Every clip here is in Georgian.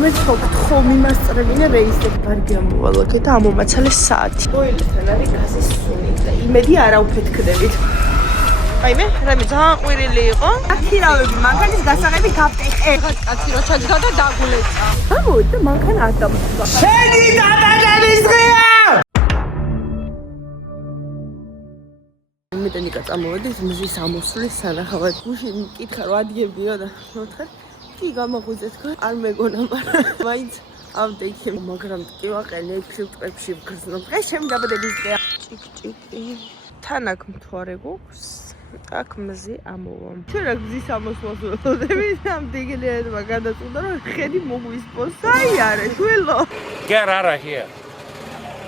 მე ვთხოვ მიმასწრებინე რეისზე. კარგი ამოვალაგე და ამომაცალე საათი. მოილეთთან არის გაზის სუნი და იმედი არა უფეთქდებით. აი მე რამე ძალიან ყვირილი იყო. აქირავები მანქანის გასაღები გავტეხე. კაცი რო ჩაჯდა და დაგულეცა. ამოდი და მანქანა არ დამწვა. შენი დაბადების დღეა! მე და ნიკა წამოვედი მზის ამოსვლის სანახავად. გუშინ მკითხა რომ ადგებდიო და მოთხარ. კი გამოგვიძეთ ხო? არ მეგონა, მაგრამ მაინც ავდექი, მაგრამ კი ვაყენე ფილტრებში ვგრძნობ. დღეს ჩემი დაბადების დღეა. ჭიკ-ჭიკი. თან აქ მთვარე გვაქვს. აქ მზე ამოვა. ჩვენ აქ მზის ამოსვლას ვუწოდები, ამ დეგელიანებმა გადაწყვიტა რომ ხედი მოგვისპოს. აი არე, გველო. Get out of here.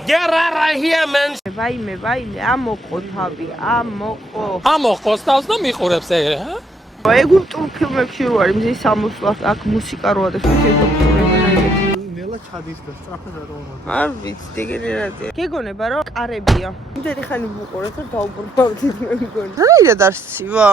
Get out of here, man. ვაიმე, ამოყო თავი, ამოყო. ამოყოს თავს და მიყურებს ეგრე, ჰა? ეგურ ტურ ფილმებში რო არის მზის ამოსვლა, აქ მუსიკა როა და შეგვიძლია ნელა ჩადის და სწრაფად რატომ არ ვიცი, დეგენერატია. გეგონება რომ კარებია. იმდენი ხანი ვუყურეთ და დაუბრუნდით მე მგონი. რაირად არ სივა?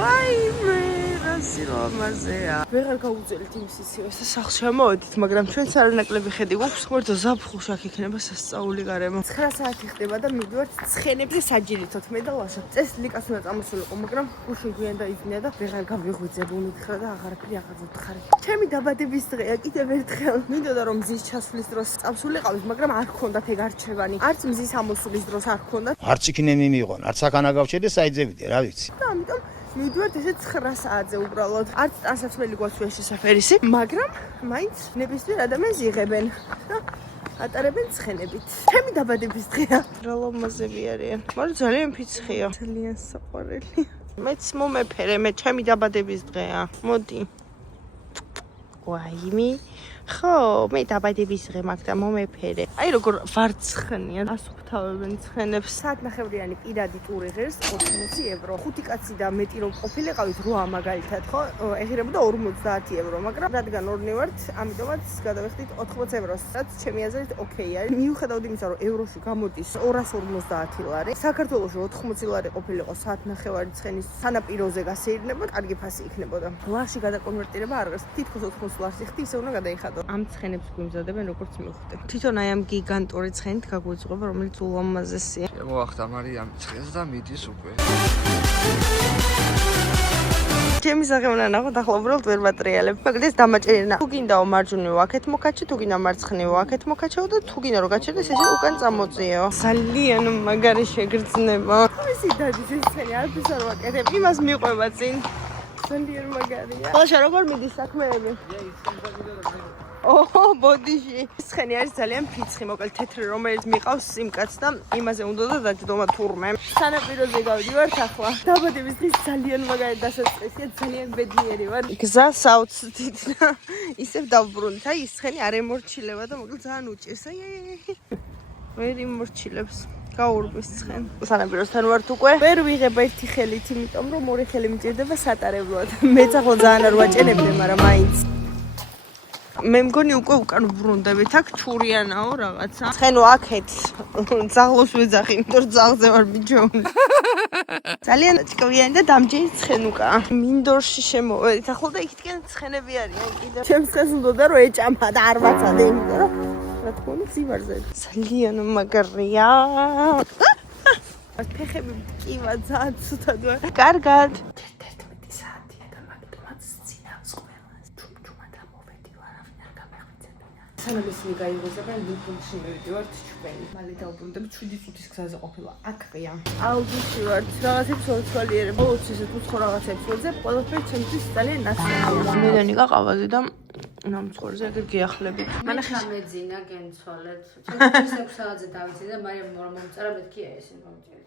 ვაიმე, რა სილამაზეა. ვეღარ გავუძველით იმ სიცივეს და სახლში ჩამოვედით, მაგრამ ჩვენც არანაკლები ხედი გვაქვს, ღმერთო ზაფხულში აქ იქნება სასწაული გარემო. 9 საათი ხდება და მივდივართ ცხენებზე საჯირითოთ მე და ლაშა. წეს ლიკას უნდა წამოსულიყო, მაგრამ გუშინ გვიან დაიძინია და ვეღარ გავიღვიძებ უმითხრა და აღარაფერი აღარ ვუთხარი. ჩემი დაბადების დღეა კიდევ ერთხელ. მინდოდა რომ მზის ჩასვლის დროს წამსულიყავით, მაგრამ არ გქონდათ ეგ არჩევანი. არც მზის ამოსვლის დროს არ გქონდათ. არც იქნე მიმიღონ, არც აქანა გავჩერდე საიძებიდე, რა ვიცი. და ამიტომ მივდივართ ესე 9 საათზე უბრალოდ. არც ტანსაცმელი გვაქვს შესაფერისი, მაგრამ მაინც ნებისმიერ ადამიანს იღებენ და ატარებენ ცხენებით. ჩემი დაბადების დღეა. რა ლამაზები არიან. მაგრამ ძალიან ფიცხია. ძალიან საყვარელი. მეც მომეფერე, მე ჩემი დაბადების დღეა. მოდი. ვაიმე. ხო, მე დაბადების დღე მაქვს და მომეფერე. აი როგორ ვარცხნია, ასუფთავებენ ცხენებს. საათნახევრიანი პირადი ტური ღირს 80 ევრო. 5 კაცი და მეტი რომ ყოფილიყავით 8 მაგალითად, ხო? ეღირებოდა 50 ევრო, მაგრამ რადგან ორნი ვართ, ამიტომაც გადავეხდით 80 ევროს. რაც ჩემი აზრით ოკეი არის. მიუხედავად იმისა, რომ ევროში გამოდის 250 ლარი, საქართველოში 80 ლარი ყოფილიყო საათნახევარი ცხენის სანაპიროზე გასეირნება, კარგი ფასი იქნებოდა. ლარში გადაკონვერტირება არ არის. თითქოს 80 ლარს იხდი, ისე უნდა გადაიხადო. ამ ცხენებს გვიმზადებენ როგორც მივხვდი. თვითონ აი ამ გიგანტური ცხენით გაგვიძღება, რომელიც ულამაზესია. შემოახდა მარიამ ცხენს და მიდის უკვე. ჩემი სახელმენა ნახოთ ახლა უბრალოდ ვერ მატრიალებ. მაგდეს დამაჭერინა. თუ გინდაო მარჯვნივ აქეთ მოკაჩე, თუ გინდა მარცხნივ აქეთ მოკაჩეო და თუ გინდა რომ გაჩერდეს ესე უკან წამოწიო. ძალიან მაგარი შეგრძნება. ისი დადი ცხენი არაფერს არ ვაკეთებ. იმას მიყვება წინ. ძალიან მაგარია. ხოშა როგორ მიდის საქმეები? ოჰო, ბოდიში. ცხენი არის ძალიან ფიცხი, მოკლედ თეთრი, რომელიც მიყავს სიმკაც და იმაზე უნდა დაჯდომა თურმე. სანაპიროზე გავდივართ ახლა. დაბადების დღის ძალიან მაგარი დასაწყისია, ძალიან ბედნიერი ვარ. გზა საოცრით და ისევ დავბრუნდით. აი, ის ცხენი არ ემორჩილება და მოკლედ ძალიან უჭირს. აი. ვერ იმორჩილებს. გაურბის ცხენ. სანაპიროსთან ვართ უკვე. ვერ ვიღებ ერთი ხელით, იმიტომ რომ ორი ხელი მჭირდება სატარებლად. მეც ახლა ძალიან არ ვაჭენებდი, მაგრამ მაინც მე მგონი უკვე უკან ვბრუნდებით. აქ თურიანაო რაღაცა. ცხენო აქეთ. ძაღლოს ვეძახი, იმიტომ რომ ძაღლზე ვარ მიჯოვნი. ძალიან ჭკვიანი და დამჯერი ცხენ უკა. მინდორში შემოვედით. ახლა და იქითკენ ცხენები არიან კიდევ. ჩემს ცხენს უნდა რომ ეჭამა და არ ვაცადე, იმიტომ რომ რა თქმა უნდა ზივარზე. ძალიან მაგარია. ფეხები მტკივა ძალიან ცუდად ვარ. კარგად. სანამ ისინი გაიღვიძებენ, ლიფტში მივიდივართ ჩვენ. მალე დავბრუნდებით 7 წუთის გზაზე ყოფილა. აქია. აუგუსტში ვართ. რაღაცებს ვცვალიერებ. ბოლოს ისე თუ სხვა რაღაცებს ვეძებ, ყველაფერი ჩემთვის ძალიან ნაცნობია. მე და ნიკა ყავაზე და ნამცხვარზე ეგ გიახლებით. მანახი მეძინა გენცვალეთ. ჩემთვის 6 საათზე დავიცი და მარიამ მომწერა მეთქია ესე მომწერა.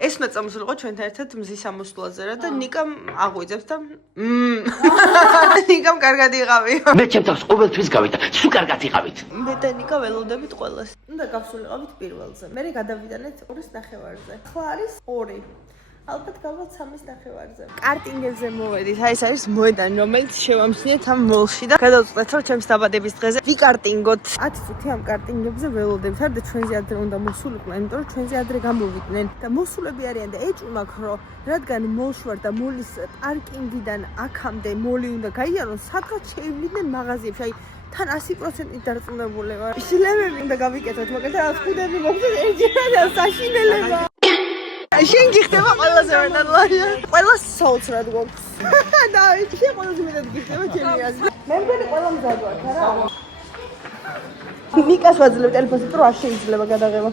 ესმა წამოსულიყო ჩვენთან ერთად მზის ამოსვლაზე რა და ნიკამ აღვიძებს და ნიკამ კარგად იყავიო. მე ჩემთვის ყოველთვის გავიდა, სულ კარგად იყავით. მე და ნიკა ველოდებით ყველას. უნდა გავსულიყავით პირველზე. მე გადავიდანეთ 2:30-ზე. ახლა არის 2. ალბათ გავლა 3:30-ზე. კარტინგებზე მოვედით. აი ეს არის მოედანი, რომელიც შევამჩნიეთ ამ მოლში და გადავწყვეტ, რომ ჩემს დაბადების დღეზე ვიკარტინგოთ. 10 წუთი ამ კარტინგებზე ველოდებით. არ და ჩვენზე ადრე უნდა მოსულიყვნენ, იმიტომ რომ ჩვენზე ადრე გამოვიდნენ და მოსულები არიან და ეჭვმაქ, რომ რადგან მოლში ვარ და მოლის პარკინგიდან აქამდე მოლი უნდა გაიარონ, სადღაც შეივლიდნენ მაღაზიებში. აი თან 100% დარწმუნებული ვარ. შილემები უნდა გავიკეთოთ, მაგალითად რა ხუდები მოგწევთ ერთჯერად საშინელება. შენ გიხდება ყველაზე მეტად ლაია. ყველა საოცრად გვაქვს. დავით, შენ ყველაზე მეტად გიხდება ჩემი აზრით. მე მგონი ყველა მზად ვარ, არა? მიკას ვაძლევ ტელეფონზე, რომ არ შეიძლება გადაღება.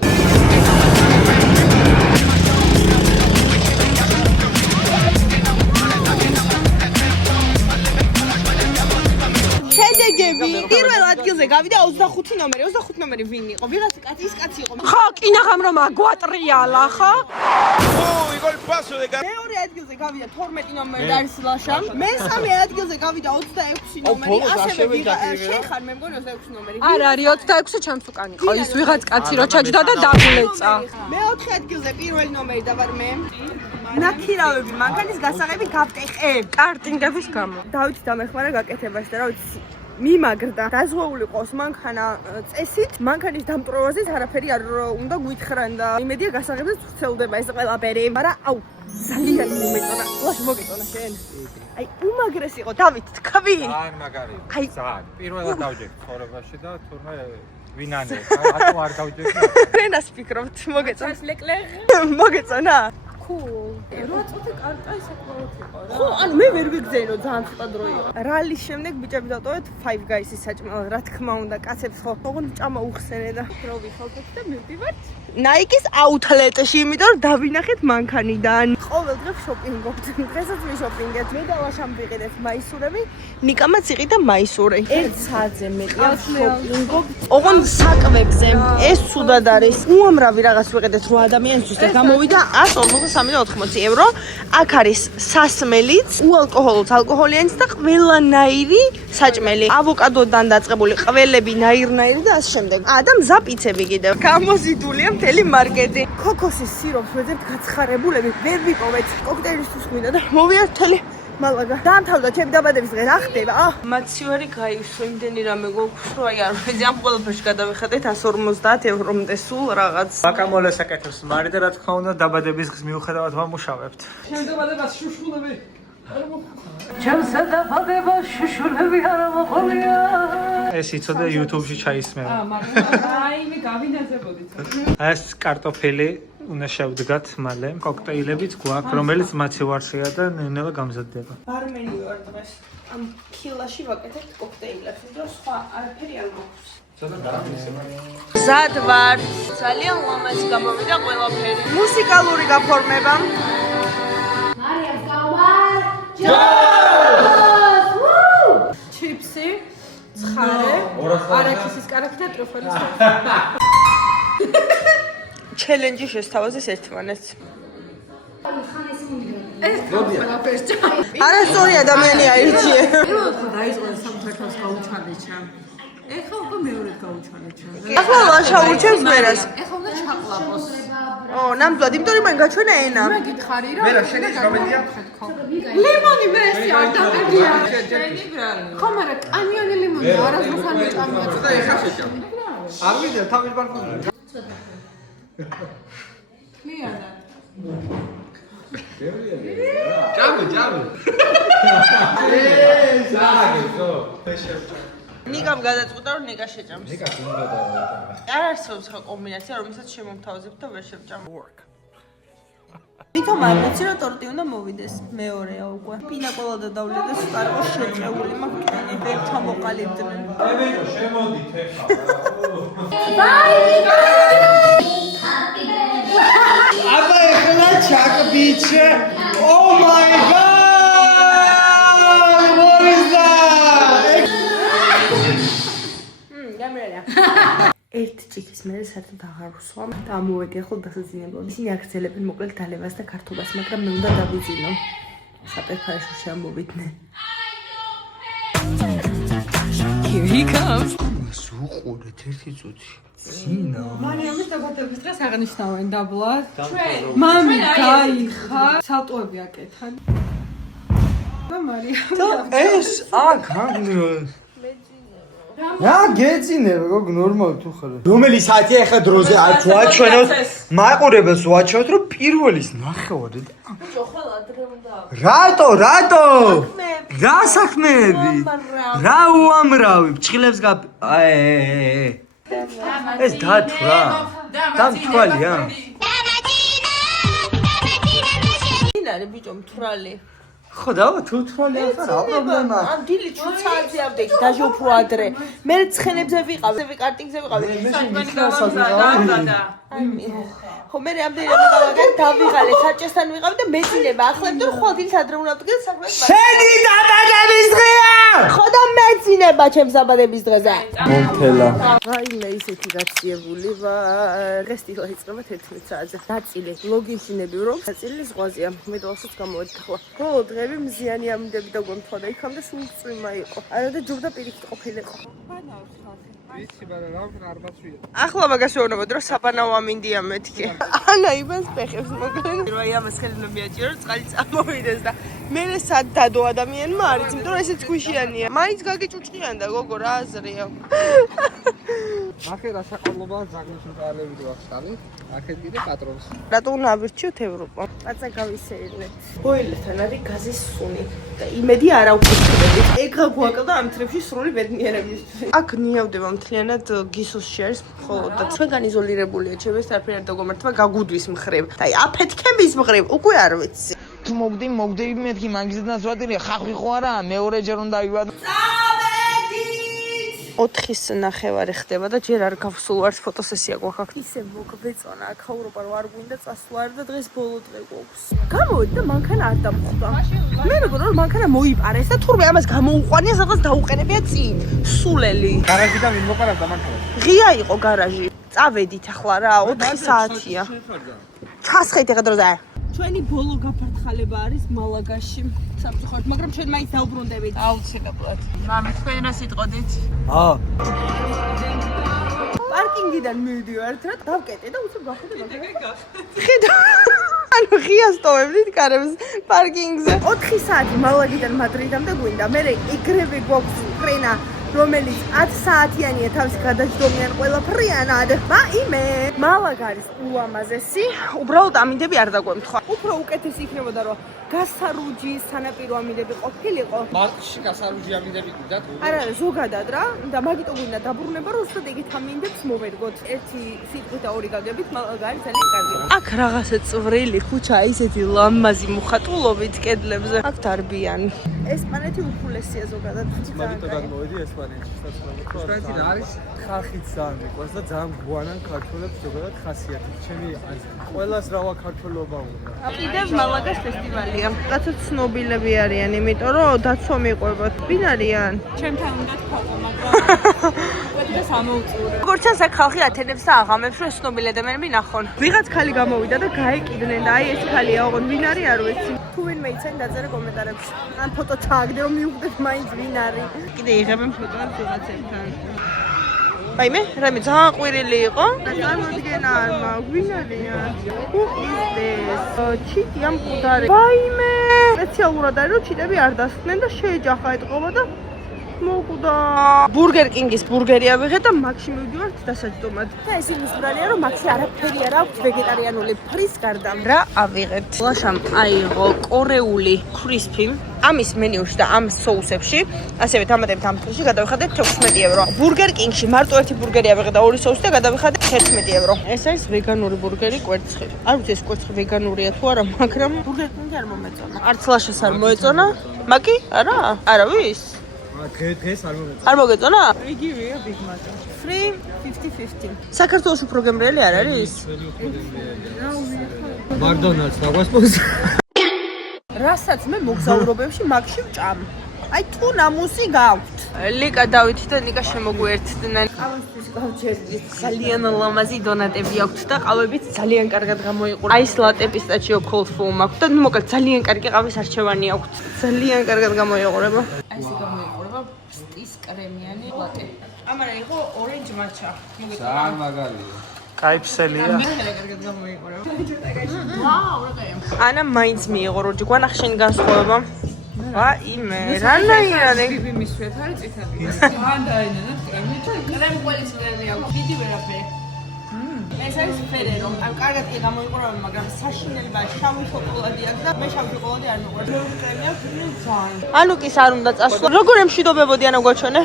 შედეგები. პირველ ადგილზე გავიდა 25 ნომერი. 25 ნომერი ვინ იყო? ვიღაც კაცი, ის კაცი იყო. ხო, კინაღამ რომ აგვატრიალა, ხო? მეორე ადგილზე გავიდა 12 ნომერი და არის ლაშა. მესამე ადგილზე გავიდა 26 ნომერი. ასევე შენ ხარ, მე მგონი 26 ნომერი. არ არის 26-ე ჩემს უკან იყო. ის ვიღაც კაცი რო ჩაჯდა და დაგულეცა. მეოთხე ადგილზე პირველი ნომერი და ვარ მე. ნაქირავები, მანქანის გასაღები გავტეხე. კარტინგების გამო. დავითი დამეხმარა გაკეთებაში და რა ვიცი მიმაგრდა. დაზღვეული ყავს მანქანა წესით, მანქანის დამტვრევაზეც არაფერი არ უნდა გვითხრან და იმედია გასაღებიც ვრცელდება ეს ყველაფერი. მაგრამ აუ, ძალიან მომეწონა. ლაშ მოგეწონა შენ. აი, უმაგრესი იყო დავით, თქვი. ძალიან მაგარი. ძალიან. პირველად დავჯექ ცხოვრებაში და თურმე ვინანე. ატო არ დავჯექ. რენას ფიქრობთ, მოგეწონა. მოგეწონა. Cool. 8 წუთი კარტა ისაკმაოდ იყო რა. ხო, ანუ მე ვერ ვიგზეინო, ძალიან ცოტა დრო იყო. რალის შემდეგ ბიჭები დატოვეთ Five Guys-ის საჭმელად, რა თქმა უნდა, კაცებს ხო. ოღონდ ჭამა უხსენე და რო ვიხალხეთ და მივდივართ Nike-ის აუთლეტში, იმიტომ რომ დავინახეთ მანქანიდან. ყოველ დღე შოპინგობთ. დღესაც ვიშოპინგეთ. მე და ლაშამ ვიყიდეთ მაისურები, ნიკამაც იყიდა მაისური. 1 საათზე მეტია შოპინგობთ. ოღონდ საკვებზე ეს ცუდად არის. უამრავი რაღაც ვიყიდეთ 8 ადამიანისთვის და გამოვიდა 153 ევრო. აქ არის სასმელიც, უალკოჰოლოც, ალკოჰოლიანიც და ყველანაირი საჭმელი. ავოკადოდან დაწყებული ყველები ნაირ-ნაირი და ამ შემდეგ. და მზაპიცები კიდევ. გამოზიდულია მთელი მარკეტი. ქოქოსის სიროფს ვეძებთ გაცხარებულები, ვერ ვიპოვეთ. კოქტეილისთვის მინდა და მოვიარ მთელი მალაგა. დაამთავრდა ჩემი დაბადების დღე, რა ხდება? მაცივარი გაიშვი, იმდენი რამე გვაქვს, რომ აი არ ვიცი, ამ ყველაფერში გადავიხადეთ 150 ევრომდე სულ რაღაც. აკამოლეს აკეთებს მარი და რა თქმა უნდა დაბადების დღის მიუხედავად ვამუშავებთ. ჩემ დაბადებას შუშულები ჩემს დაბადებას შუშულები არ მოყოლია. ეს იცოდე YouTube-ში ჩაისმევა. რაიმე გავინაზებოდით. ეს კარტოფილი უნდა შევდგათ მალე. კოქტეილებიც გვაქვს, რომელიც მაცივარშია და ნელა გამზადდება. ბარმენი ვარ დღეს. ამ ქილაში ვაკეთებ კოქტეილებს, იმიტომ რომ სხვა არაფერი არ გვაქვს. მზად ვარ. ძალიან ლამაზი გამოვიდა ყველაფერი. მუსიკალური გაფორმება. მარიამ გავარ. ჩიპსი, ცხარე, არაქისის კარაქი და ტროფელის. ჩელენჯი შესთავაზეს ერთმანეთს. არასწორი ადამიანი აირჩიე. დაიწყო სამთრაქოს გაუჩვენეჩა. ეხლა უკვე მეორედ გაუჩვენეჩა. ახლა ლაშა ურჩევს მერას. ეხლა უნდა ჩაყლაპოს. ნამდვილად, იმიტომ რომ მან გაჩვენა ენა. მე გითხარი რა. მე რა შენი გამედია? ლიმონი მე ეს არ დამედია. ხო, მაგრამ კანიონი ლიმონი არასდროს არ მეჭამია. და ეხა შეჭამ. არ ვიდე თავის ბარკონზე. მიანა. ჭამე. ნიკამ გადაწყვიტა რომ ნიკა შეჭამს. ნიკა უნდა დავა. არ არსებობს რა კომბინაცია, რომელსაც შემომთავაზებ და ვერ შევჭამ. ნიკამ არ ვიცი რა ტორტი უნდა მოვიდეს. მეორეა უკვე. პინაკოლადა დავლე და სტარკო შეჭეული მაგკენი ვერ ჩამოყალიბდნენ. ებეჭო შემოდით ეხლა. აბა ეხლა ჩაკბიჩე. Oh my god! What is that? გამერია. ერთ ჭიქის მერე საერთოდ აღარ ვსვამ და ამოვედი ახლა დასაძინებლად. ისინი აგრძელებენ მოკლედ დალევას და ქართობას, მაგრამ მე უნდა დავიძინო. საპერფარაშო შემოვიდნენ. Here he comes. მოყურეთ ერთი წუთი. ძინა. მარიამის დაბადების დღეს აღნიშნავენ დაბლად. მამი გაიხა, სალტოები აკეთან. და მარიამ ეს აქ რა გეძინებ გოგ ნორმალი თუ ხარ რომელი საათია ახლა დროზე აქ ვაჩვენოთ მაყურებელს ვაჩვენოთ რომ პირველის ნახევარი ბიჭო ხოლა ადრე უნდა რატო რა საქმეები რა უამრავი ფჭილებს ეს დათვრა დამთვალია ვინ არის ბიჭო მთვრალი ხო და თუ თვალია რა პრობლემა ან დილი 7 საათზე ავდექი დაჟე უფრო ადრე მე ცხენებზე ვიყავ კარტინგზე ვიყავ ხო მე ამდენი რამე დავიღალე საჭესთან ვიყავ და მეძინება ახლა რომ ხვალ დილით ადრე უნდა ვდგეს საქმე შენი დაბადების დღეა ხო და მეძინება ჩემს დაბადების დღეზე მომთელა რაიმე ისეთი გაციებული დღეს დილა იწყება 11 საათზე დაწილე ლოგინშინები რომ დაწილე ზღვაზეა მე დავასოც გამოვედი ახლა ბოლო დღეები მზიანი ამიდები და გონთხვა და იქამდე სულ წვიმა იყო არა და ჯობდა პირიქით ყოფილიყო ვიცი მაგრამ რა ვქნა არ მაცვია ახლა მაგას ვეუბნებოდი რომ საბანაო ამინდია მეთქი ანა იბანს ფეხებს მაგრამ რა ამას ხელი უნდა მიაჭირო რომ წყალი წამოვიდეს და მე სად დადო ადამიანმა არის იმიტომ რომ ესეც ქვიშიანია მაინც გაგიჭუჭყიან და გოგო რა აზრია ახე რა საყოლებაა ზაგნის მყარები რო ახსნი ახეთ კიდე პატრონს რატო უნდა ავირჩიოთ ევროპა რაცა გავისეირნეთ ბოილერთან არის გაზის სუნი და იმედი არა უხსნებით ეგა გვაკლდა ამ თრებში სრული ბედნიერებისთვის აქ ნიავდება მთლიანად გისოსში არის მხოლოდ და ჩვენგან იზოლირებულია ჩემს არაფერი არ დაგომართვა გაგუდვის მხრივ და აი აფეთქების მხრივ უკვე არ ვიცი თუ მოგდები მეთქი მაგიზედანაც ვატირია ხახვი ხო არა მეორეჯერ უნდა ვივადო 4:30 ხდება და ჯერ არ გავსულვართ ფოტოსესია გვაქვს. ისე მოგვეწონა აქაურობა რომ არ გვინდა წასვლა და დღეს ბოლო დღე გვაქვს. გამოვედი და მანქანა არ დამხვდა. მე მეგონა რომ მანქანა მოიპარეს და თურმე ამას გამოუყვანია სადღაც დაუყენებია წინ. სულელი. გარაჟიდან ვინ მოყარავდა მანქანა? ღია იყო გარაჟი. წავედით ახლა რა 4 საათია. ჩასხეთ ახლა დროზე. ჩვენი ბოლო გაფართხალება არის მალაგაში. სამწუხაროდ, მაგრამ ჩვენ მაინც დაუბრუნდებით. აუცილებლად. მამი, თქვენ რა სიტყოდით? პარკინგიდან მივდივართ რა, დავკეტე და უცებ გახვიდე მაგას. ხედა. ანუ ღია სტოვებდით კარებს პარკინგზე. 4 საათი მალაგიდან მადრიდამდე გვინდა. მე ეგრევე გვაქვს ფრენა რომელიც 10 საათიანია თავის გადაჯდომიან ყველაფრიანად. მაიმე მალაგა არის ულამაზესი. უბრალოდ ამინდები არ დაგვემთხვა. უფრო უკეთესი იქნებოდა რომ გასარუჯი სანაპირო ამინდები ყოფილიყო. მარტში გასარუჯი ამინდები გვიდათ? არა, ზოგადად რა. და მაგიტო გვინდა დაბრუნება რომ უბრალოდ ეგეთ ამინდებს მოვერგოთ. ერთი სიტყვით და ორი გაგებით მალაგა არის ძალიან კარგი. აქ რაღაცა წვრილი ხუჩა ისეთი ლამაზი მოხატულობით კედლებზე. აქ დარბიანი. ესპანეთი უხულესია ზოგადად. მაგიტო გადმოვედი ესპანეთში საცხოვრებლად. ესპანეთი რა არის? ხალხიც ძალიან მიყვარს და ძალიან გვანან ქართველებს ზოგადად ხასიათით. ჩემი ყველას რავა ქართველობა უნდა. კიდევ მალაგას ფესტივალია. კაცო ცნობილები არიან, იმიტომ რომ დაცვა მიყვებათ. ვინ არიან? ჩემთან უნდა თქვა, მაგრამ და სამოუწურო. როგორ ჩანს აქ ხალხი ათენებს და აღამებს რომ ცნობილი ადამიანები ნახონ. ვიღაც ხალი გამოვიდა და გაეკიდნენ და აი ეს ხალია ოღონდ ვინ არის არ ვიცი. თუ ვინმე იციან დაწერე კომენტარებში. ან ფოტო ჩააგდე რომ მივხვდეთ მაინც ვინ არის. კიდე იღებენ ფოტოებს ვიღაცებთან. ვაიმე, რამე ძალიან ყვირილი იყო. წარმოდგენა არ მაქვს, ვინ არიან? Who is this? ჩიტი ამ კუდარი. ვაიმე! სპეციალურად არის რომ ჩიტები არ დასხდნენ და შეეჯახა ეთყობა და მოკვდა. ბურგერ კინგის ბურგერი ავიღეთ და მაგში მივდივართ დასაჯდომად. და ეს იმისბრალია რომ მაგში არაფერი არ აქვს ვეგეტარიანული ფრის გარდა. რა ავიღეთ? ლაშამ აიღო კორეული კრისპი. ამის მენიუში და ამ соусებში, ასევე თამატებით ამ ფულში გადავიხადეთ 16 ევრო. ბურგერ კინგში მარტო ერთი ბურგერი ავიღე და ორი соуსი და გადავიხადეთ 11 ევრო. ეს არის ვეგანური ბურგერი კვერცხი. არ ვიცი ეს კვერცხი ვეგანურია თუ არა, მაგრამ ბურგერ კინგი არ მომეწონა. არც ლაშას არ მოეწონა. მაგი? არა? არავის? დღეს არ მომეწონა. არ მოგეწონა? იგივეა Big Mac. Free 50-50. საქართველოს უფრო გემრიელი არ არის? McDonald's დაგვასპონსორ. რასაც მე მოგზაურობებში მაგში ვჭამ. აი თუ ნამუსი გაქვთ. ლიკა დავითი და ნიკა შემოგვერთდნენ. ყავისთვის გავჩერდით. ძალიან ლამაზი დონატები აქვთ და ყავებიც ძალიან კარგად გამოიყურება. აი ეს ლატე პისტაჩიო cold foam აქვთ და მოკლედ ძალიან კარგი ყავის არჩევანი აქვთ. ძალიან კარგად გამოიყურება. აი ესე გამოიყურება ფსტის კრემიანი ლატე. ამარა იყო orange matcha. ძალიან მაგარია. კაიფსელია. ანა მაინც მიიღო როჯი გვანახ შენ განსხვავება. იმე რანაირად ბიბი მისვეთ არის წითელი. ან დაინანა კრემი. კრემ ყოველის კრემი აქვს. დიდი ვერაფერი. ეს არის ფერერო. ან კარგად კი გამოიყურება, მაგრამ საშინელება შავი შოკოლადი აქვს და მე შავი შოკოლადი არ მიყვარს. მეორე კრემი აქვს ძალიან. ალუკის არ უნდა წასვლა. როგორ ემშვიდობებოდი ანა გვაჩვენე?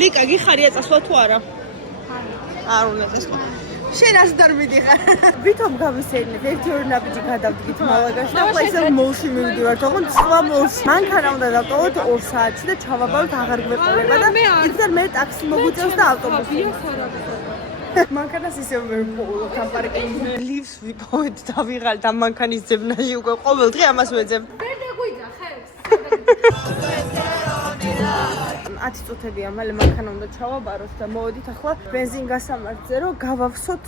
ლიკა გიხარია წასვლა თუ არა? არ უნდა წასვლა. შენ ასეთ არ მიდიხარ. ვითომ გამისცემთ ერთი-ორი ნაბიჯი გადავდგით მალაგაში და ახლა ისევ მოლში მივდივართ, ოღონდ სხვა მოლში. მანქანა უნდა დავტოვოთ 2 საათში და ჩავაბავთ აღარ გვეყოლება და იქიდან მე ტაქსი მოგვიწევს და ავტობუსი. მანქანას ისევ ვერ ვყოლობ ამ პარკინგზე. ლივს ვიპოვეთ და ვიღალთ ამ მანქანის ძებნაში უკვე ყოველ დღე ამას ვეძებ. ვერ დაგვიდა ხებს. 10 წუთებია, მალე მანქანა უნდა ჩავაბაროთ და მოვედით ახლა ბენზინ გასამართზე, რომ გავავსოთ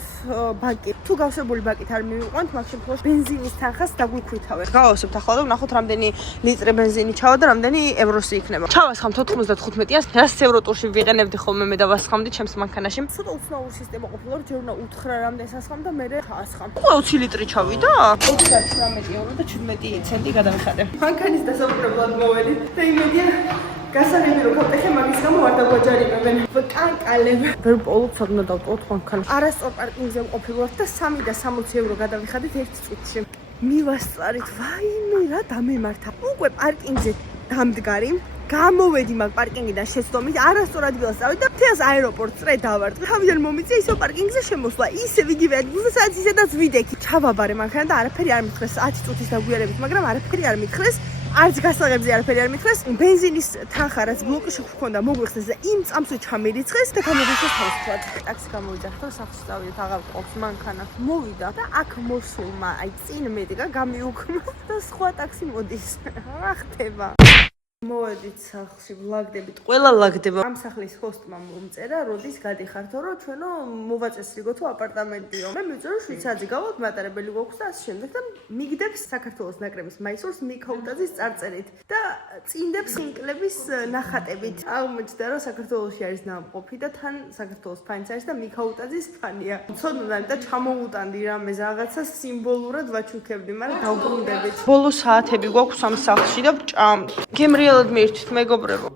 ბაკი. თუ გავსებული ბაკით არ მივიყვანთ, მაგ შემთხვევაში ბენზინის თანხას დაგვიქვითავენ. გავავსებთ ახლა და ვნახოთ რამდენი ლიტრი ბენზინი ჩავა და რამდენი ევროსი იქნება. ჩავასხამთ 95-ას, რაც ევრო ტურში ვიყენებდი ხოლმე მე და ვასხამდი ჩემს მანქანაში. ცოტა უცნაური სისტემა ყოფილა, რომ ჯერ უნდა უთხრა რამდენს ასხამ და მე ჩაასხამ. უკვე 20 ლიტრი ჩავიდა. 18 ევრო და 17 ცენტი გადავიხადე. მანქანის დასაბრუნებლად მოვედით და იმედია გასაგები რომ ხალხი მაგის გამო არ დაგვაჯარიმებენ. ვკანკალებ. ვერ პოლუცად უნდა დავტოვოთ მანქანა. არასწორ პარკინგზე მყოფილვართ და 3 და 60 ევრო გადავიხადით 1 წუთში. მივასწარით, ვაიმე რა დამემართა. უკვე პარკინგზე დამდგარი. გამოვედი მაგ პარკინგიდან შეცდომით, არასწორ ადგილას წავედი და მთელს აეროპორტს წრე დავარდყი. თავიდან მომიწია ისო პარკინგზე შემოსვლა. ისე ვიგივე ადგილზე, სადაც ისედაც ვიდექი. ჩავაბარე მანქანა და არაფერი არ მითხრეს 10 წუთის დაგვიარებით, მაგრამ არაფერი არ მითხრეს. არც გასაღებზე არაფერი არ მითხრეს. ბენზინის თანხა რაც ბლოკში გვქონდა მოგვიხსნეს და იმ წამსვე ჩამერიცხეს და გამოვიდეს თავისუფლად. ტაქსი გამოვიდა და სახლში წავიდეთ, აღარ ყავს მანქანა. მოვიდა და აქ მოსულმა, აი წინ მედგა გამიუქმა და სხვა ტაქსი მოდის. რა ხდება? მოვედით სახლში, ვლაგდებით, ყველა ლაგდება. ამ სახლის ჰოსტმა მომწერა, როდის გადიხართო, რომ ჩვენო მოვაწესრიგოთო აპარტამენტიო. მე მივწერე შვიცარიძე გავოთ, მატარებელი გვაქვს და ასე შემდეგ და მიგდებს საქართველოს ნაკრების მაისურს მიქაუტაძის წარწერით და წინდებს ხინკლების ნახატებით. აღმოჩნდა, რომ საქართველოში არის ნამყოფი და თან საქართველოს ფანიც არის და მიქაუტაძის ფანია. ცოდნად და ჩამოუტანდი რამეს რაღაცა სიმბოლურად ვაჩუქებდი, მაგრამ დავბრუნდებით. ბოლო საათები გვაქვს ამ სახლში და ჭამთ. გემრიელად მირჩით მეგობრებო.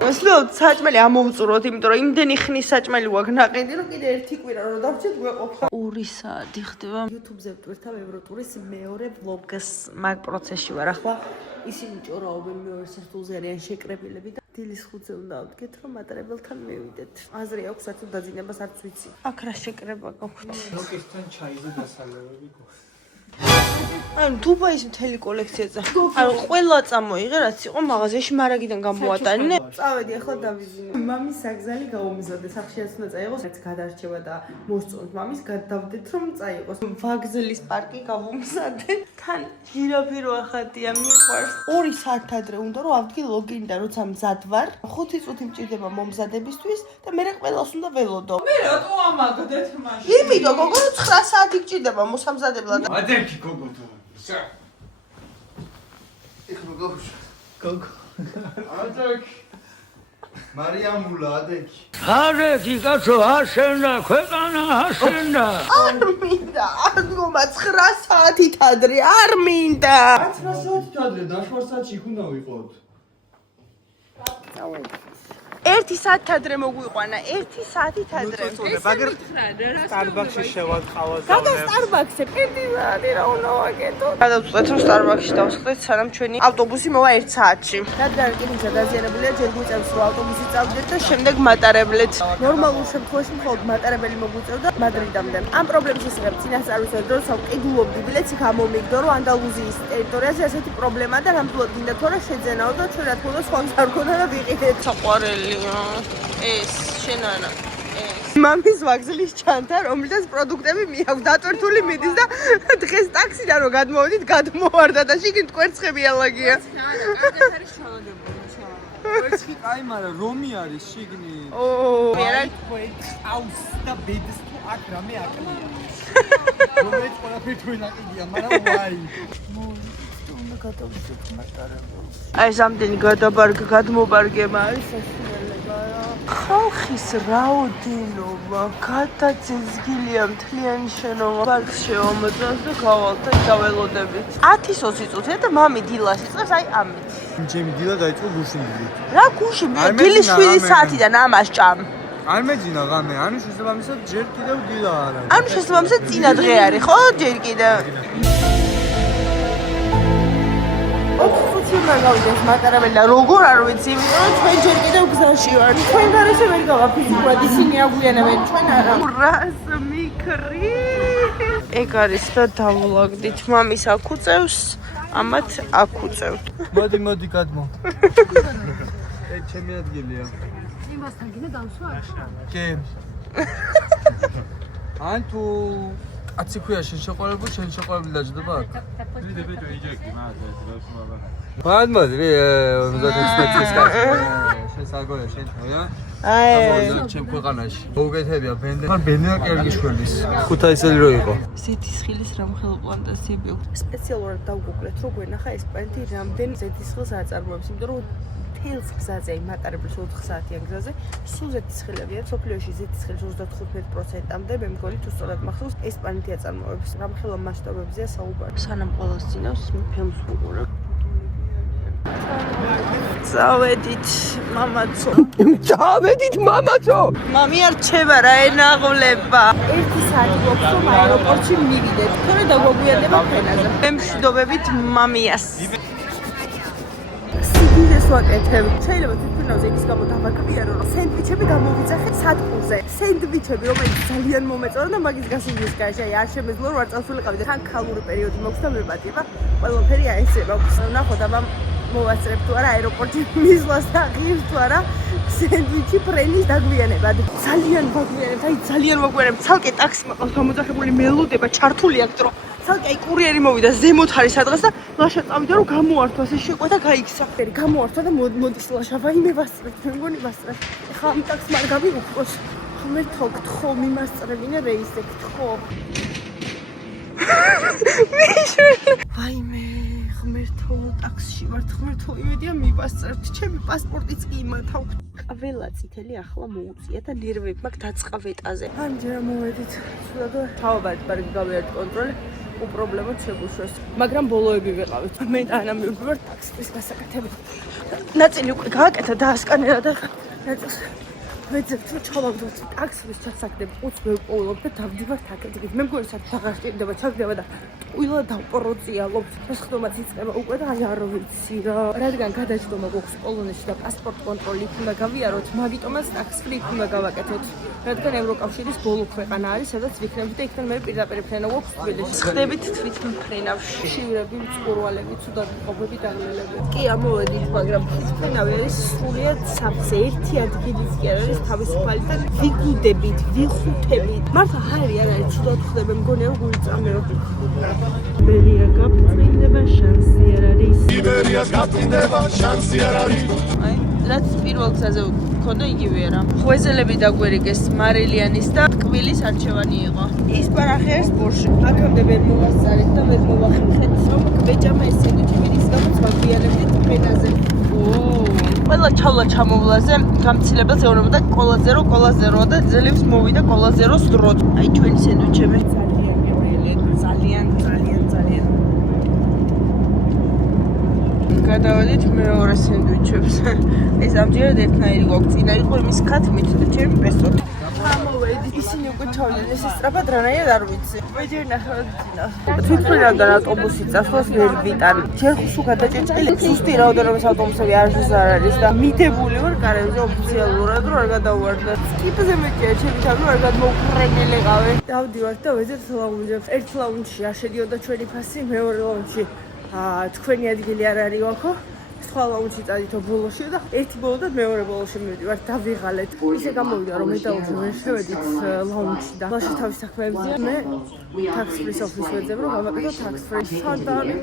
ვესლობთ საჭმელი ამოვწუროთ, იმიტომ რომ იმდენი ხნის საჭმელი გვაქვს ნაყიდი, რომ კიდე ერთი კვირა რომ დავჭით გვეყოფა. 2 საათი ხდება. YouTube-ზე ვტვირთავ ევროტურის მეორე ვლოგს. მაგ პროცესში ვარ ახლა. ისინი ჭორაობენ მეორე სართულზე არიან შეკრებილები და დილის 5-ზე უნდა ავდგეთ, რომ მატარებელთან მივიდეთ. აზრი აქვს საერთოდ დაძინებას არც ვიცი. აქ რა შეკრება გაქვთ? ნოკისთან ჩაიზე დასალევები გქონდა. ანუ დუბაის მთელი კოლექციაზე. ანუ ყველა წამოიღე რაც იყო მაღაზიაში მარაგიდან გამოატანე. წავედი ახლა დავიზინე. მამის საგზალი გაუმზადე. სახშიაც უნდა წაიღოს, რაც გადარჩევა და მოსწონთ მამის, გადავდეთ რომ წაიღოს. ვაგზელის პარკი გავუმზადე. თან ჟირაფი რო ახატია მიყვარს. 2 საათ ადრე უნდა რომ ავდგე ლოგინი და როცა მზად ვარ, 5 წუთი მჭირდება მომზადებისთვის და მე ყველას უნდა ველოდო. მე რატო ამაგდეთ მაშინ? იმიტომ გოგო 9 საათი გჭირდება მოსამზადებლად. ადექი გოგო თუ. ეხლა გოგო. ადექი. მარიამულა ადექი. ადექი კაცო აშენდა, ქვეყანა აშენდა. არ მინდა, არ გომა 9 საათით ადრე, არ მინდა. 9 საათით ადრე დაშვარ საათში იქ უნდა ვიყოთ. 1 საათით ადრე მოგვიყვანა, 1 საათით ადრე. მაგრამ სტარბაქსში შევალ ყავას გაგა სტარბაქსზე 1 საათი რა უნდა ვაკეთო? გადავწყვეტ რომ სტარბაქსში დავსხდეთ, სანამ ჩვენი ავტობუსი მოვა 1 საათში. რადგან რკინიგზა დაზიანებულია, ჯერ გვიწევს რომ ავტობუსი წავიდეთ და შემდეგ მატარებლით. ნორმალურ შემთხვევაში მხოლოდ მატარებელი მოგვიწევდა მადრიდამდე. ამ პრობლემის შესახებ წინასწარვისად დროს ვყიდულობდი ბილეთს გამომიგდო, რომ ანდალუზიის ტერიტორიაზე ასეთი პრობლემა და ნამდვილად გინდა თუ არა შეძენაო და ჩვენ რა თქმა უნდა სხვა გზა რქონდა და ვიყიდეთ. საყვარელი ეს შენ არა ეს მამის ვაგზლის ჩანთა, რომელსაც პროდუქტები მიაქვს, დატვირთული მიდის და დღეს ტაქსიდან რომ გადმოვედით, გადმოვარდა და შიგნით კვერცხები ალაგია. კარგად არის ჩალაგებული, კვერცხი კაი, მაგრამ რომი არის შიგნით. ვერა ყავს და ბედს თუ აქ რამე აკლია. რომელიც ყველაფერი თუ ნაკიდია, მაგრამ ვაი. გადავიდეთ მატარებელს. აი ეს ამდენი გადმობარგება არის სასურველება რა. ხალხის რაოდენობა გადაძეძგილია მთლიანი შენობა. პარკს შევამოწმოთ და გავალთ და დაველოდებით. 10-20 წუთია და მამი დილას იწყებს აი ამით. ჩემი დილა დაიწყო გუშინ დილით. რა გუში დილის 7 საათიდან ამას ჭამ. არ მეძინა ღამე, ანუ შესაბამისად ჯერ კიდევ დილა არ არის. ანუ შესაბამისად წინა დღე არის, ხო? ჯერ კიდევ. 4 წუთი უნდა გავიდეს მატარებელი და როგორ არ ვიცი, იმიტომ რომ ჩვენ ჯერ კიდევ გზაში ვართ. ჩვენ გარეშე ვერ გავაფიქროთ, ისინი აგვიანებენ, ჩვენ არა. რას მიქრი? ეგ არის და დავვლაგდით. მამის აქუწევს, ამათ აქუწევთ. მოდი გადმო. ეგ ჩემი ადგილია. იმასთან გინდა დავსვა? კი. ან თუ კაცი ქვია შენ შეყვარებული დაждდება აქ. მადმად რე 56 წლის კაცი. შენ საგოია შენ ხოია? აი, ჩემ ქვეყანაში. მოგეთებია ბენდე. მან ბენდე კერგიშვილის. ხუთაისელი რო იყო. ზეთისხილის რამხელა პლანტაციები. სპეციალურად დავგუგლეთ, რო გვენახა ესპანეთი რამდენ ზეთისხილს აწარმოებს, იმიტომ რომ თელს გზაზე, მატარებლის 4 საათიან გზაზე, სულ ზეთისხილებია. სოფლიოში ზეთისხილის 35%-მდე, მე მგონი თუ სწორად მახსოვს, ესპანეთი აწარმოებს. რამხელა მასშტაბებზეა საუბარი. სანამ ყველას წინავს, ფილმს ვუყურებ. წავედით, მამაცო. მამი არ რჩება რა ენაღვლება. 1 საათი გვაქვს რომ აეროპორტში მივიდეთ. თორე დაგვაგვიანდება ფენაზე. მე მშვიდობებით მამიას. სიდიდეს ვაკეთებ. შეიძლება თვითონავზე ის გამო დავაკავიარო, რომ სენდვიჩები გამოვიძახე სადგურზე. სენდვიჩები, რომელიც ძალიან მომეწონა და მაგის გასინჯის გარეშე არ შემეძლო რომ არ წავსულიყავი და თან ქალური პერიოდი მოქვს და მებატება. ყველაფერი აესება. ნახოთ აბა მოვასწრებ თუ არა აეროპორტში მისვლას და ღირს თუ არა სენდვიჩი ფრენის დაგვიანებად. ძალიან ვაგვიანებთ. ცალკე ტაქსი მაყავს გამოძახებული მელოდება ჩართული აქ დრო. ცალკე აი კურიერი მოვიდა ზემოთ არის სადღაც და ლაშა წავიდა რომ გამოართვას ეს შეყვა და გაიქცა. გამოართვა და მოდის ლაშა ვაიმე ვასწრებ. მე მგონი ვასწრებ. ეხლა ამ ტაქსს არ გავიუყროს. ღმერთო გთხო მიმასწრებინე რეისზე გთხო. ვაიმე ღმერთო ტაქსში ვართ ღმერთო იმედია მივასწრებთ ჩემი პასპორტიც კი იმათ აქვს ყველა წითელი ახლა მოუწია და ნერვები მაქვს დაწყავეტაზე ამჯერად მოვედით ცუდად თავად ბარგი გავიარეთ კონტროლი უპრობლემოდ შეგუშვეს მაგრამ ბოლოები ვიყავით მე და ანა მივდივართ ტაქსის გასაკეთებით ნაწილი უკვე გააკეთა დაასკანერა და ნაწილს ვეძებთ რომ ჩავაგდოთ ტაქსის ჩასაგდებ უცბე ვყოლობ და დავდივართ აქეთ მე მგონი საერთოდ აღარ შევდება ჩაგდება და ყველა დავპროციალობთ შესხდომაც იწყება უკვე და აი არ ვიცი რა რადგან გადაჯდომა გვაქვს პოლონეთში და პასპორტ კონტროლი უნდა გავიაროთ მაგიტომაც ტაქსი უნდა გავაკეთოთ რადგან ევროკავშირის ბოლო ქვეყანა არის სადაც ვიქნებით და იქიდან მე პირდაპირ ფრენა გვაქვს თბილისში ხდებით თვითონ ფრენავში შივრები მწყურვალები ცუდად ყოფები დაღლილები კი ამოვედით მაგრამ ფრენავი არის სრულიად საფზე ერთი ადგილიც კი არ არის თავისუფალი და ვიგუდებით ვიხუთებით მართლა ჰაერი არ არის ცუდად ხდება მგონია რომ გულწამეო იბერია გაფრინდება შანსი არ არის იბერიას გაფრინდება შანსი არ არის აი რაც პირველ გზაზე მქონდა იგივეა რა ხვეზელები დაგვერიგეს მარილიანის და ტკბილის არჩევანი იყო ის პარახი არის ბორში აქამდე ვერ მოვასწარეთ და ვერ მოვახერხეთ რომ ბეჭამა ეს სენდვიჩები ის გამოც ვაგვიანებდით ფენაზე ყველა ჩავლა ჩამოვლაზე გამცილებელს ეუბნება და კოლაზე რო და ძლივს მოვიდა კოლაზე როს დროთ აი ჩვენი სენდვიჩები ძალიან გადავედით მეორე სენდვიჩებს ეს ამჯერად ერთნაირი გვაქვს წინა იყო იმის ქათმით და ჩემი პესტოთ ამოვედით ისინი უკვე ჩავდნენ ეს სწრაფად რანაირად არ ვიცი მე ჯერ ნახევარ წინას თვითმფრინავიდან ავტობუსი წასვლას ვერ ვიტან ჯერ ხუსუ გადაჭეჭილი სუსტი რაოდენობის ავტობუსები არასდროს არ არის და მიდებული ვარ კარებზე ოფიციალურად რომ არ გადავარდე სკიპზე მეჭია ჩემი თავი არ გადმოუკრენილიყავი დავდივართ და ვეძებთ ლაუნჯებს ერთ ლაუნჯში არ შედიოდა ჩვენი ფასი მეორე ლაუნჯში თქვენი ადგილი არ არის ვაქო სხვა ლაუნჯში წადითო ბოლოში და ერთი ბოლო და მეორე ბოლოში მივდივართ და ვიღალეთ ისე გამოვიდა რომ მე და უჩვენ ვერ შევედით ლაუნჯში და ლაში თავის საქმეებზე მე tax-free office ვეძებ რომ გავაკეთო tax-free სანდარი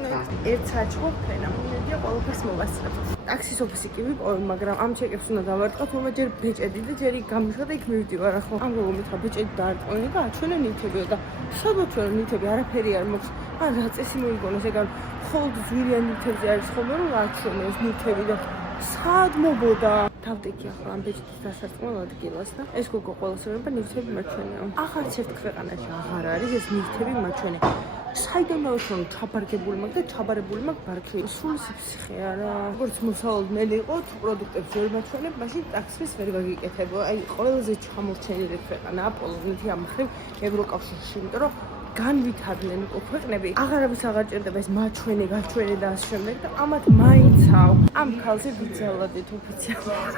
ერთ საჭმო ფენა მოდია ყველაფერს მოვასწრებ tax-ის ოფისი კი ვიყავ მაგრამ ამ ჩეკებს უნდა დავარტყოთ რომ ჯერ ბეჭედი და ჯერ გამიშვა და იქ მივდივარ ახლა ამ როგორ მითხრა ბეჭედი დაარტყონე და აჩვენე ნივთებიო და სადღაც რომ ნივთები არაფერი არ მოქვს ან რა წესი მოიგონოს ეგ მხოლოდ ზვირიან ნივთებზე არის ხოლმე რომ აჩვენოს ნივთები და სად მობოდა თავდექი ახლა ამ ბეჭდის დასარტყმელ ადგილას და ეს გოგო ყველას ეუბნება ნივთები მაჩვენეო. აღარც ერთ ქვეყანაში აღარ არის ეს ნივთები მაჩვენე. საიდან მოვაშორე ჩაბარგებული მაგ და ჩაბარებული მაგ ბარქი. სულ სიფსიხე არა. როგორც მოსალოდნელი იყო თუ პროდუქტებს ვერ მაჩვენებ, მაშინ ტაქსის ვერ გაგიკეთებო. აი ყველაზე ჩამორჩენილი ქვეყანაა პოლონეთი ამ მხრივ ევროკავშირში, იმიტომ რომ განვითარდნენ უკვე ქვეყნები. აღარავის აღარ ჭირდება ეს მაჩვენე, გაჩვენე და ამ შემდეგ და ამათ მაინცავ. ამ ქალზე ვიძალადეთ ოფიციალურად.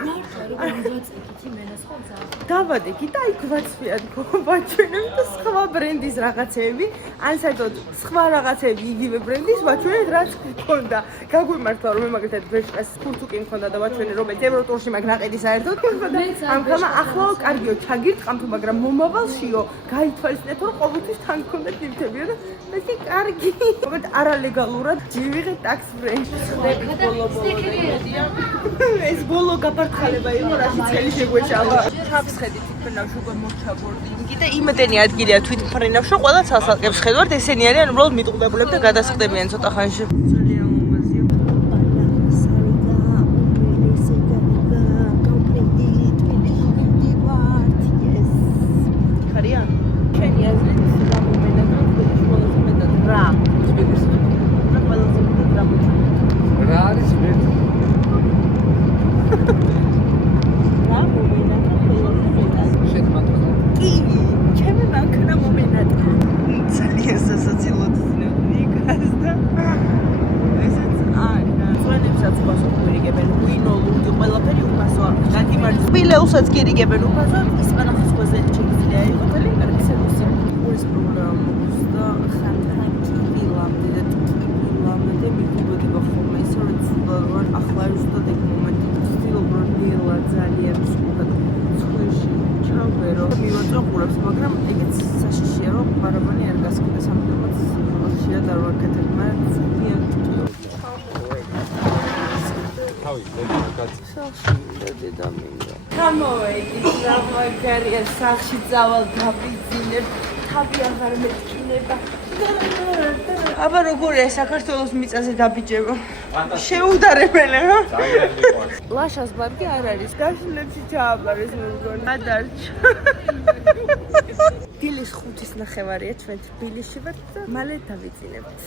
დავადექი და აი გვაცვიათ გვაჩვენებ და სხვა ბრენდის რაღაცეები, ან საერთოდ სხვა რაღაცეები იგივე ბრენდის ვაჩვენეთ რაც გქონდა. გაგვიმართლა რომ მე მაგალითად ბეშკას ფურთუკი მქონდა და ვაჩვენე რომელიც ევროტორში მაგ ნაყიდი საერთოდ მქონდა. ამ ხამა ახლაო კარგიო ჩაგირტყამთ მაგრამ მომავალშიო გაითვალისწინეთ რომ ყოველთვის თან გქონდა ნივთებია და მეთი კარგი. მომენტ არალეგალურად ჯივიღე ტაქს ბრენდს. ეს ბოლო გაფართხალება იყო რაში წელი შეგვეჭამა. ჩაფსხედით თვითმფრინავში უკვე მოჩაბორდი და იმდენი ადგილია თვითმფრინავში რომ ყველა ცალსალკებს ხედავთ ესენი არიან უბრალოდ მიტყუდებულები და გადასხდებიან ცოტა ხანში. Bileuსაც გირიგებენ უფასოდ ისპანეთის გვაზელი შეიძლება იყო ძალიან კარგი სერვისი. ეს პრობლემა მოხდა ხანთანში ვილამდე და ვილამდე მიგუბედება ხოლმე ისე რომ ცუდად ახლა ზუსტად ეგ მომენტი ვცდილობ რომ ნელა ძალიან სულად ცხვირში ჩავერო მივაწვე ყურებს მაგრამ ეგეც საშიშია რომ ბარაბანი არ გასკდეს ამიტომაც ხშირად არ ვაკეთებ მაგრამ ძალიან გამოვედი რა მაგარია სახში წავალ დავიძინებ თავი აღარ მეთქინება აბა როგორია საქართველოს მიწაზე დაბიჯება შეუდარებელი რა ლაშას ბარგი არ არის გაშლებში ჩააბარეს მეგონი ადარჩ დილის 5-ის ნახევარია ჩვენ თბილისში ვართ და მალე დავიძინებთ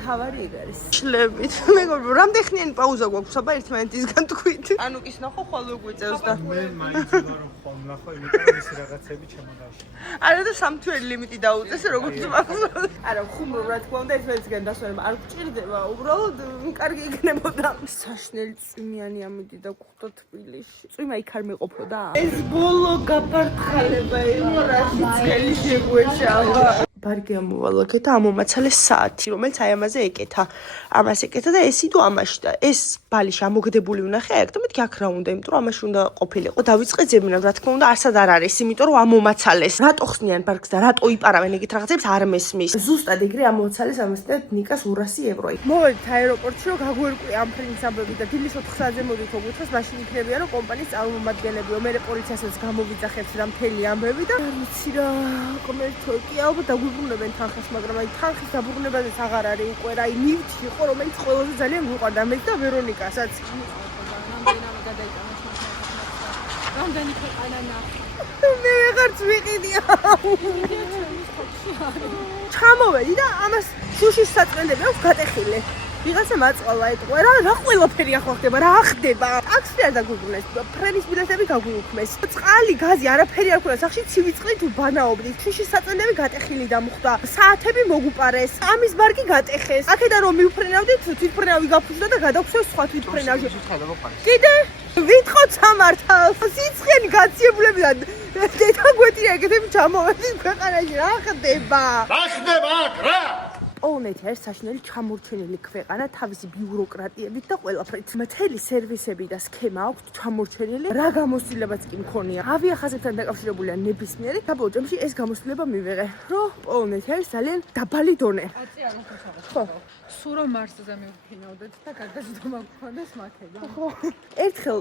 თავარი ეგ არის შლებით მეგობრებო რამდენი ხნიანი პაუზა გვაქვს აბა ერთმანეთისგან თქვით ანუკის ნახო ხოლმე გვიწევს და მე მაინც ვარ ხოლმე ნახო იმიტომ რომ ის რაღაცები ჩემოდაში არა და სამთველი ლიმიტი დაუწესე როგორც მახსოვს არა ხუმრობ რა თქმა უნდა ერთმანეთისგან დასვენება არ გჭირდება უბრალოდ კარგი იქნებოდა საშნელი წვიმიანი ამიდი და გვხვდა თბილისში წვიმა იქ არ მეყოფოდა ეს ბოლო გაფართხალება იყო რაში წელი შეგვეჭამა ბარგი ამოვალაგეთ ამომაცალეს საათი რომელიც აი ამაზე ეკეთა ამას ეკეთა და ესი თუ ამაში და ეს ბალიში ამოგდებული ვნახე აქ და მეთქი აქ რა უნდა იმიტომ რომ ამაში უნდა ყოფილიყო დავიწყე ძებნა რა თქმა უნდა არსად არ არის იმიტომ რომ ამომაცალეს რატო ხსნიან ბარგს და რატო იპარავენ ეგეთ რაღაცებს არ მესმის ზუსტად ეგრე ამომაცალეს ამას და ნიკას 200 ევრო მოვედით აეროპორტში რომ გაგვერკვი ამ პრინციპები და დილის 4 საათზე მოდით ოღონდ მაშინ იქნებია რომ კომპანიის წარმომადგენლებიო მე პოლიციასაც გამოვიძახებთ რა მთელი ამბები და ვიცი რა კომერცია ალბათ დაგვიბრუნებენ თანხას მაგრამ აი თანხის დაბრუნებაზეც აღარ არის უკვე რა აი ნივთი იყო რომელიც ყველაზე ძალიან მიყვარდა მე და ვერონიკასაც რამდენი ქვეყანა მე ვეღარც ვიყიდია ჩამოვედი და ამას შუშის საწმენდები აქვს გატეხილი ვიღაცა მაწყვალა ეტყვა რა ყველაფერი ახლა ხდება რა ხდება ტაქსი არ დაგვიბრუნეს ფრენის ბილეთები გაგვიუქმეს წყალი გაზი არაფერი არ ქონდა სახში ცივი წყლი თუ ბანაობდით შუშის საწმენდები გატეხილი დამხვდა საათები მოგუპარეს ამის ბარგი გატეხეს აქედან რომ მივფრენავდით თვითფრენავი გაფუძდა და გადაგვცეს სხვა თვითფრენავში კიდე ვითხოვთ სამართალს სიცხენი გაციებულებიდან დედა გვეტია ეგეთები ჩამოვედი ქვეყანაში რა ხდება რა ხდება აქ რა პოლონეთი არის საშინელი ჩამორჩენილი ქვეყანა თავისი ბიუროკრატიებით და ყველაფრით. მთელი სერვისები და სქემა აქვს ჩამორჩენილი. რა გამოსვლილებაც კი მქონია. ავიახაზებთან დაკავშირებულია ნებისმიერი. საბოლოოში ეს გამოსვლება მივიღე, რომ პოლონეთი არის ძალიან დაბალი დონე. ხო. სულ რომ მარსზე მივფრინავდეთ და გადაჭდომა გქონდეს მაქედან. ხო. ერთხელ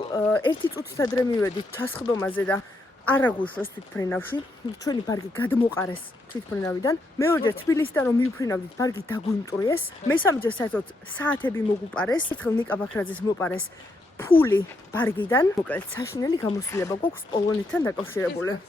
ერთი წუთით ადრე მივედით ჩასხდომაზე და არა გუშოს თვითფრინავში, ჩვენი ბარგი გადმოყარეს თვითფრინავიდან. მეორეჯერ თბილისიდან რომ მივფრინავდით, ბარგი დაგვიმტვრიეს. მესამეჯერ საერთოდ საათები მოგუპარეს. ერთხელ ნიკა ბაქრაძეს მოპარეს ფული ბარგიდან. მოკლედ საშინელი გამოცდილება გვაქვს პოლონეთთან დაკავშირებული.